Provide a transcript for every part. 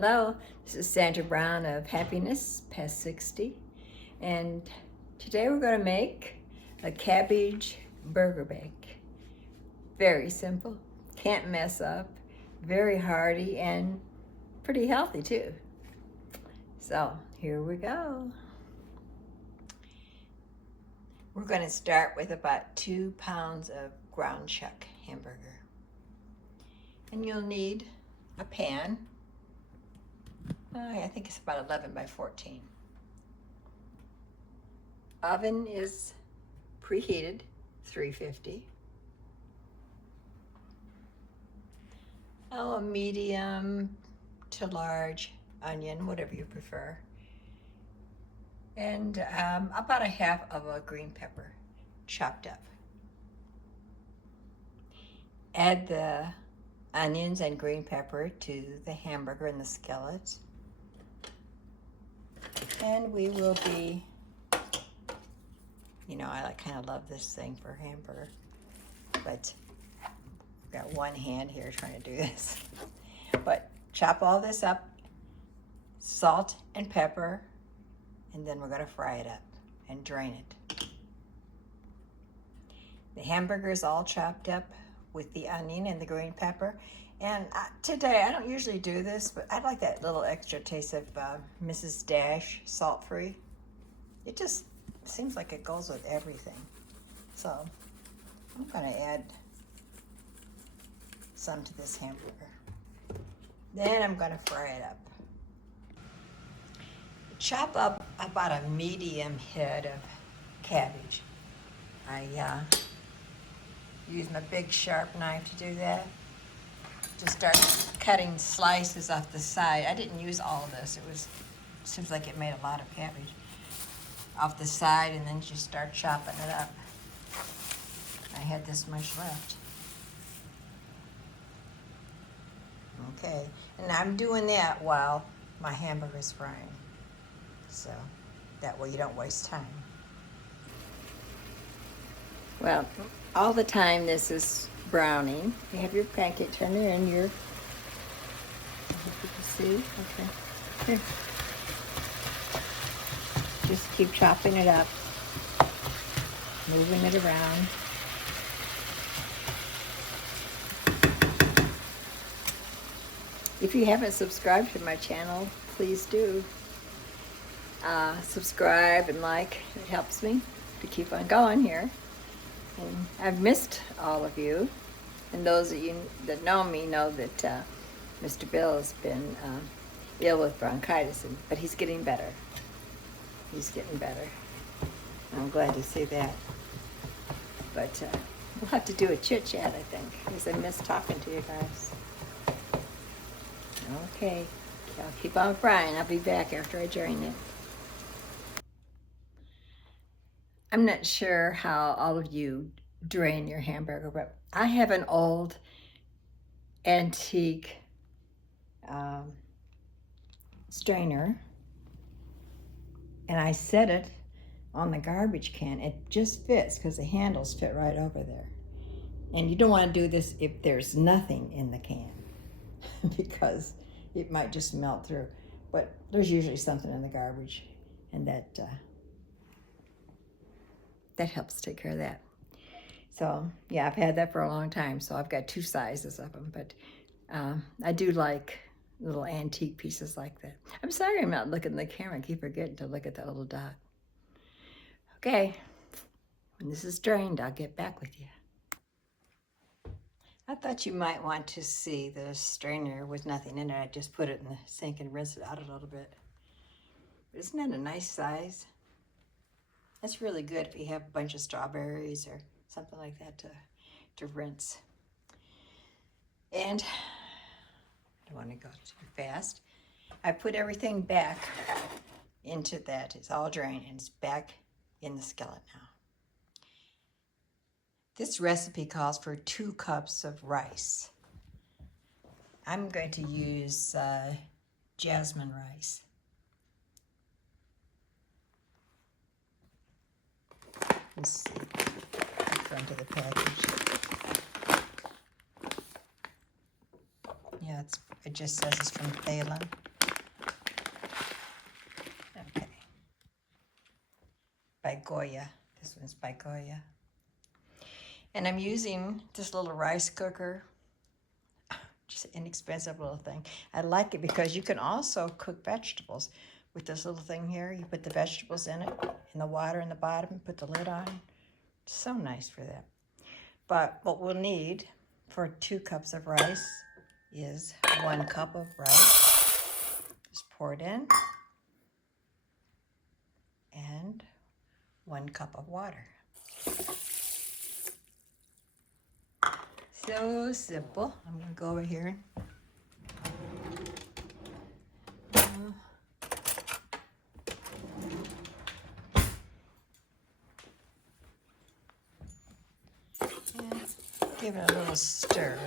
Hello, this is Sandra Brown of Happiness Past 60, and today we're going to make a cabbage burger bake. Very simple, can't mess up, very hearty, and pretty healthy too. So here we go. We're going to start with about 2 pounds of ground chuck hamburger. And you'll need a pan. I think it's about 11 by 14. Oven is preheated, 350. A medium to large onion, whatever you prefer. And about a half of a green pepper, chopped up. Add the onions and green pepper to the hamburger in the skillet. And we will be, I kind of love this thing for hamburger, but I've got one hand here trying to do this. But chop all this up, salt and pepper, and then we're going to fry it up and drain it. The hamburger is all chopped up with the onion and the green pepper. And today, I don't usually do this, but I like that little extra taste of Mrs. Dash salt-free. It just seems like it goes with everything. So I'm going to add some to this hamburger. Then I'm going to fry it up. Chop up about a medium head of cabbage. I use my big sharp knife to do that. Just start cutting slices off the side. I didn't use all of this. Seems like it made a lot of cabbage off the side, and then just start chopping it up. I had this much left. Okay, and I'm doing that while my hamburger is frying. So that way you don't waste time. Well, all the time this is browning. You have your pancake turner and your, I hope you can see, okay. Here. Just keep chopping it up, moving it around. If you haven't subscribed to my channel, please do. Subscribe and like, it helps me to keep on going here. And I've missed all of you, and those of you that know me know that Mr. Bill has been ill with bronchitis, but he's getting better. He's getting better. I'm glad to see that. But we'll have to do a chit-chat, I think, because I miss talking to you guys. Okay, I'll keep on frying. I'll be back after I drain it. I'm not sure how all of you drain your hamburger, but I have an old antique strainer, and I set it on the garbage can. It just fits because the handles fit right over there. And you don't want to do this if there's nothing in the can because it might just melt through. But there's usually something in the garbage, and that helps take care of that. So yeah, I've had that for a long time, so I've got 2 sizes of them, but I do like little antique pieces like that. I'm sorry I'm not looking at the camera. I keep forgetting to look at that little dot. Okay, when this is drained, I'll get back with you. I thought you might want to see the strainer with nothing in it. I just put it in the sink and rinse it out a little bit. But isn't that a nice size? That's really good if you have a bunch of strawberries or something like that to rinse. And I don't want to go too fast. I put everything back into that. It's all drained and it's back in the skillet now. This recipe calls for 2 cups of rice. I'm going to use jasmine rice. Let's see, the front of the package. Yeah, it just says it's from Thailand. Goya. This one's by Goya. And I'm using this little rice cooker. Just an inexpensive little thing. I like it because you can also cook vegetables with this little thing here. You put the vegetables in it, and the water in the bottom, put the lid on. It's so nice for that. But what we'll need for 2 cups of rice is 1 cup of rice. Just pour it in. And 1 cup of water. So simple. I'm going to go over here. And give it a little stir.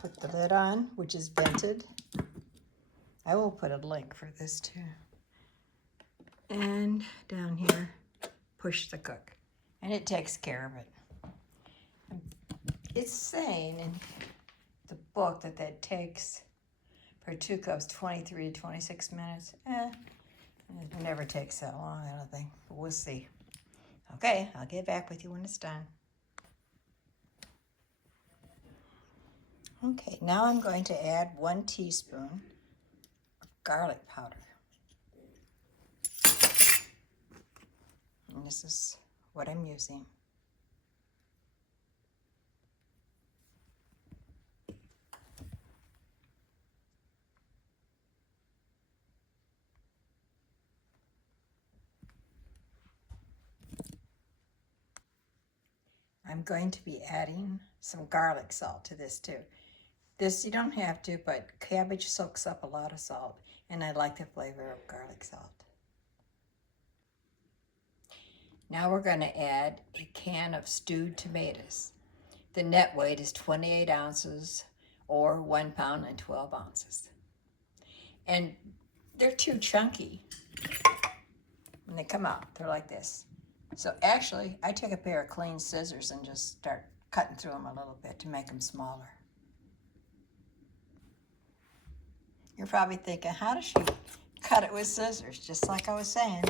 Put the lid on, which is vented. I will put a link for this too. And down here, push the cook. And it takes care of it. It's saying in the book that that takes, for 2 cups, 23 to 26 minutes. It never takes that long, I don't think. But we'll see. Okay, I'll get back with you when it's done. Okay, now I'm going to add 1 teaspoon of garlic powder. And this is what I'm using. I'm going to be adding some garlic salt to this too. This you don't have to, but cabbage soaks up a lot of salt, and I like the flavor of garlic salt. Now we're going to add a can of stewed tomatoes. The net weight is 28 ounces or 1 pound and 12 ounces. And they're too chunky when they come out. They're like this. So actually, I take a pair of clean scissors and just start cutting through them a little bit to make them smaller. You're probably thinking, how does she cut it with scissors? Just like I was saying.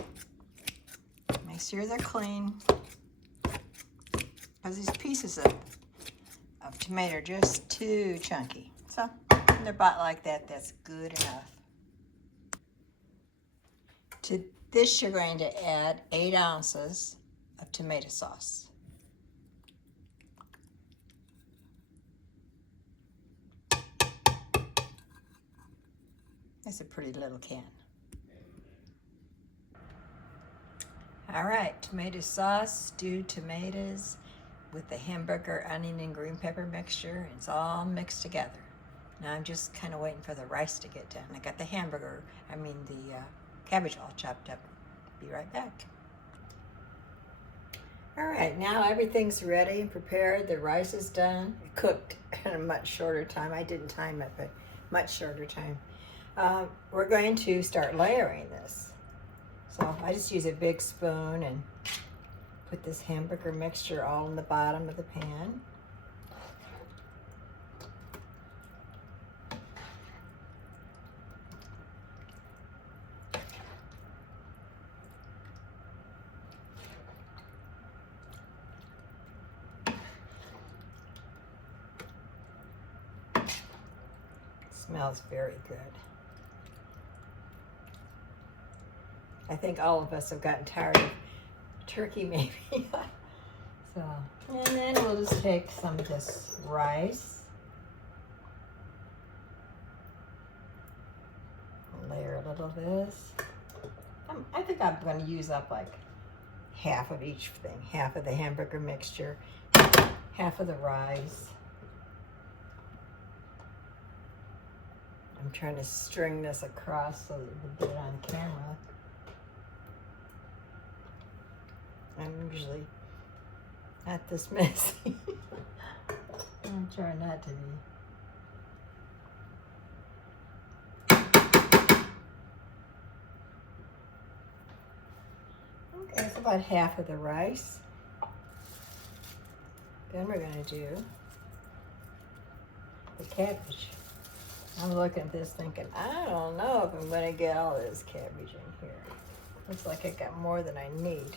Make sure they're clean, because these pieces of tomato are just too chunky. So when they're bought like that, that's good enough. To this, you're going to add 8 ounces of tomato sauce. That's a pretty little can. All right, tomato sauce, stewed tomatoes with the hamburger, onion, and green pepper mixture. It's all mixed together. Now I'm just kind of waiting for the rice to get done. I got the cabbage all chopped up. Be right back. All right, now everything's ready and prepared. The rice is done. It cooked in a much shorter time. I didn't time it, but much shorter time. We're going to start layering this. So I just use a big spoon and put this hamburger mixture all in the bottom of the pan. It smells very good. I think all of us have gotten tired of turkey, maybe. So, and then we'll just take some of this rice, layer a little of this. I think I'm going to use up like half of each thing, half of the hamburger mixture, half of the rice. I'm trying to string this across so that we'll get it on camera. I'm usually not this messy. I'm trying not to be. Okay, it's about half of the rice. Then we're going to do the cabbage. I'm looking at this thinking, I don't know if I'm going to get all this cabbage in here. Looks like I got more than I need.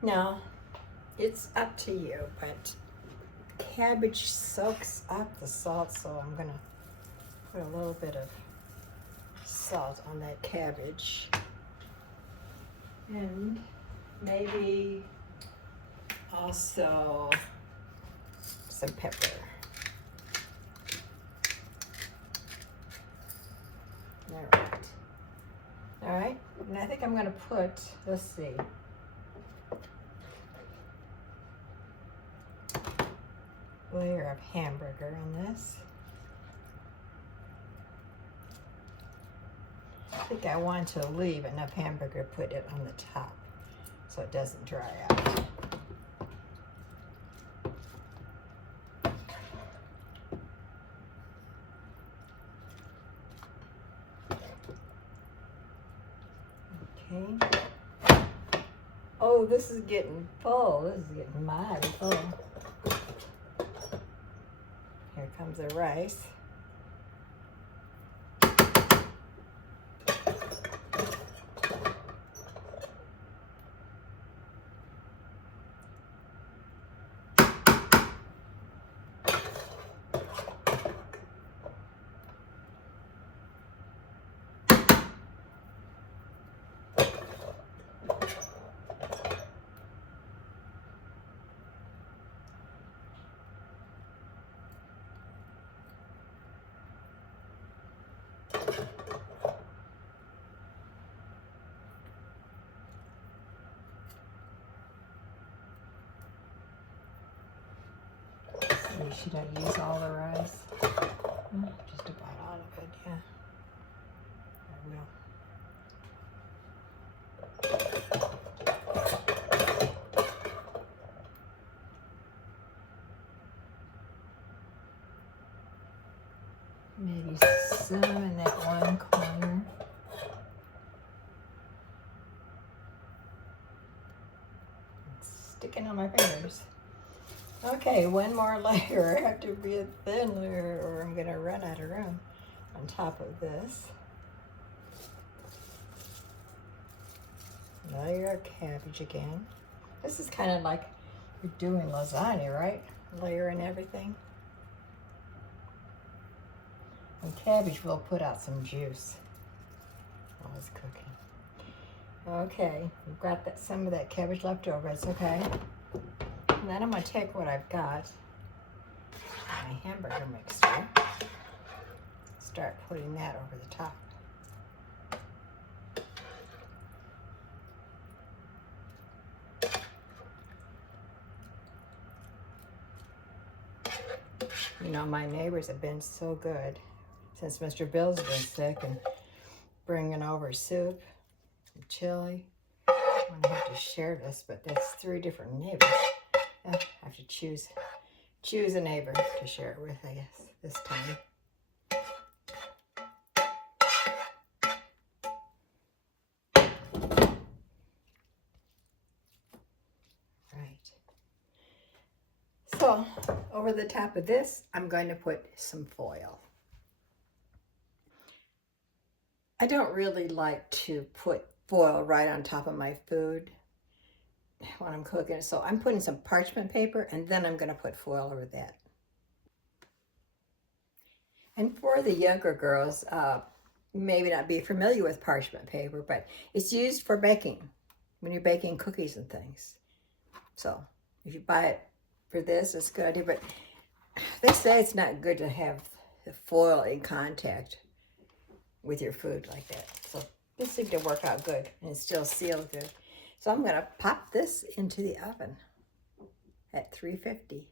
Now, it's up to you, but cabbage soaks up the salt, so I'm going to put a little bit of salt on that cabbage. And maybe also some pepper. All right, and I think I'm gonna put, let's see, layer of hamburger on this. I think I want to leave enough hamburger, put it on the top so it doesn't dry out. Okay. Oh, this is getting full. This is getting mighty full. Here comes the rice. Should I use all the rice? Just about all of it, yeah. I will. Maybe some in that one corner. It's sticking on my fingers. Okay, one more layer. I have to be a thin layer or I'm gonna run out of room on top of this. Layer of cabbage again. This is kind of like you're doing lasagna, right? Layering everything. And cabbage will put out some juice while it's cooking. Okay, we've got that, some of that cabbage left over. It's okay. And then I'm going to take what I've got, my hamburger mixture, start putting that over the top. You know, my neighbors have been so good since Mr. Bill's been sick and bringing over soup and chili. I'm going to have to share this, but that's 3 different neighbors. I have to choose a neighbor to share it with, I guess, this time. Right. So, over the top of this, I'm going to put some foil. I don't really like to put foil right on top of my food when I'm cooking, so I'm putting some parchment paper and then I'm going to put foil over that. And for the younger girls, maybe not be familiar with parchment paper, but it's used for baking, when you're baking cookies and things. So if you buy it for this, it's a good idea, but they say it's not good to have the foil in contact with your food like that. So this seemed to work out good and it's still sealed good. So I'm going to pop this into the oven at 350.